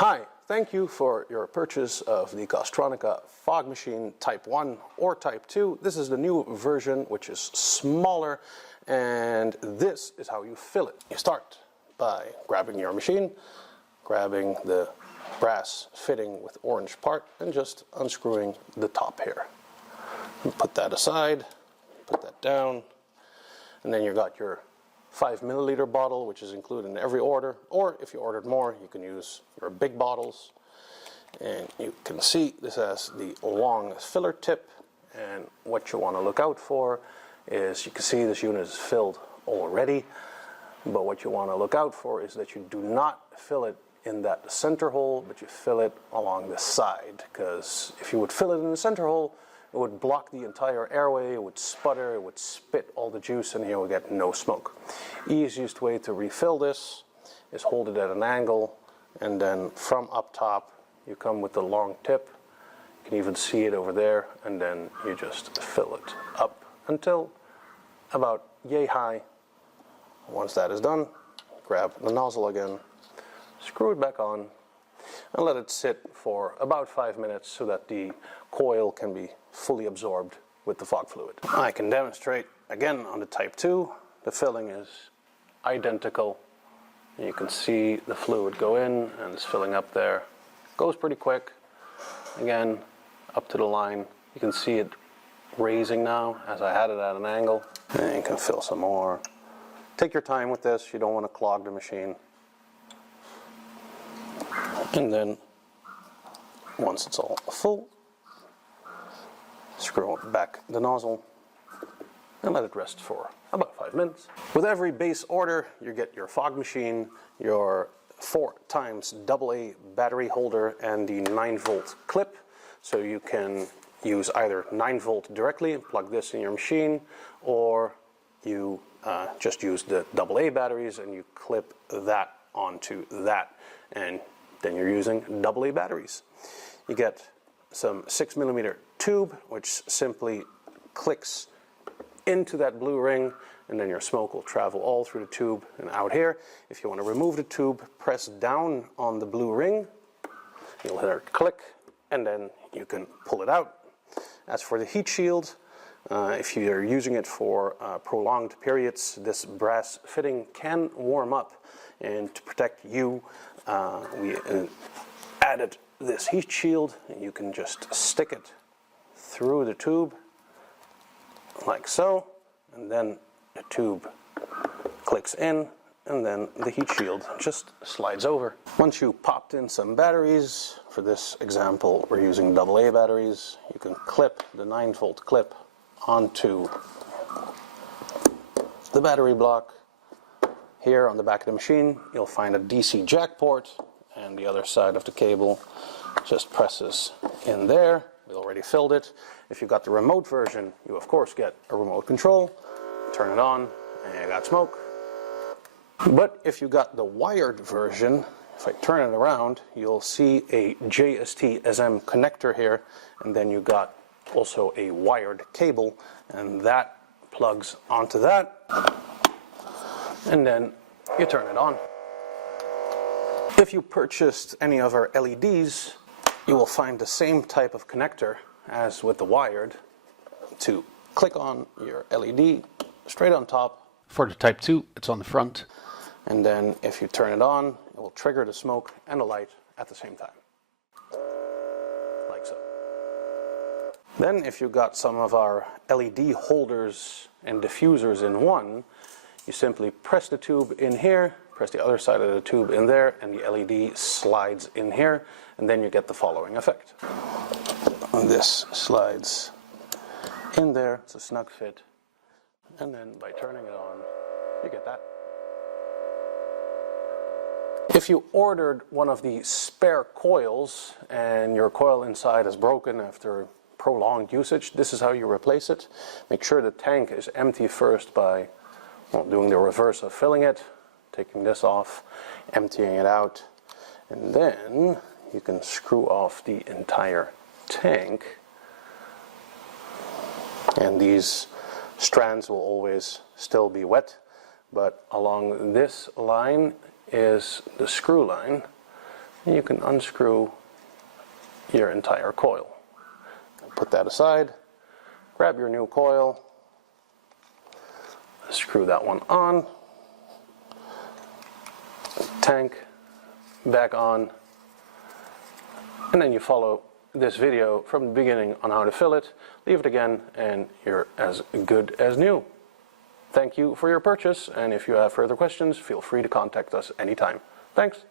Hi, thank you for your purchase of the Costronica fog machine Type 1 or Type 2. This is the new version, which is smaller, and this is how you fill it. You start by grabbing your machine, grabbing the brass fitting with orange part, and just unscrewing the top here. And put that aside, put that down, and then you got your 5 milliliter bottle, which is included in every order, or if you ordered more, you can use your big bottles. And you can see this has the long filler tip, and what you want to look out for is, you can see this unit is filled already, but what you want to look out for is that you do not fill it in that center hole, but you fill it along the side, because if you would fill it in the center hole, it would block the entire airway, it would sputter, it would spit all the juice, and you would get no smoke. Easiest way to refill this is hold it at an angle, and then from up top you come with the long tip. You can even see it over there, and then you just fill it up until about yay high. Once that is done, grab the nozzle again, screw it back on, and let it sit for about 5 minutes so that the coil can be fully absorbed with the fog fluid. I can demonstrate again on the Type 2. The filling is identical. You can see the fluid go in and it's filling up there. Goes pretty quick. Again, up to the line. You can see it raising now as I had it at an angle. And you can fill some more. Take your time with this. You don't want to clog the machine. And then once it's all full, screw back the nozzle and let it rest for about 5 minutes. With every base order, you get your fog machine, your 4x AA battery holder, and the 9-volt clip. So you can use either 9-volt directly and plug this in your machine, or you just use the AA batteries and you clip that onto that, and then you're using AA batteries. You get some 6mm tube, which simply clicks into that blue ring, and then your smoke will travel all through the tube and out here. If you want to remove the tube, press down on the blue ring, you'll hear it click, and then you can pull it out. As for the heat shield, if you're using it for prolonged periods, this brass fitting can warm up, and to protect you, we added this heat shield, and you can just stick it through the tube like so, and then the tube clicks in, and then the heat shield just slides over. Once you popped in some batteries, for this example we're using AA batteries, you can clip the 9-volt clip onto the battery block. Here on the back of the machine you'll find a DC jack port, and the other side of the cable just presses in there. We already filled it. If you've got the remote version, you of course get a remote control. Turn it on and you got smoke. But if you got the wired version, if I turn it around, you'll see a JST SM connector here, and then you got also a wired cable, and that plugs onto that, and then you turn it on. If you purchased any of our LEDs, you will find the same type of connector as with the wired to click on your LED straight on top. For the Type 2, it's on the front. And then if you turn it on, it will trigger the smoke and the light at the same time. Like so. Then if you got some of our LED holders and diffusers in one, you simply press the tube in here, press the other side of the tube in there, and the LED slides in here, and then you get the following effect. And this slides in there, it's a snug fit, and then by turning it on, you get that. If you ordered one of the spare coils and your coil inside is broken after prolonged usage, this is how you replace it. Make sure the tank is empty first by doing the reverse of filling it, taking this off, emptying it out, and then you can screw off the entire tank, and these strands will always still be wet, but along this line is the screw line, and you can unscrew your entire coil. Put that aside, grab your new coil, screw that one on, tank back on, and then you follow this video from the beginning on how to fill it, leave it again, and you're as good as new. Thank you for your purchase, and if you have further questions, feel free to contact us anytime. Thanks.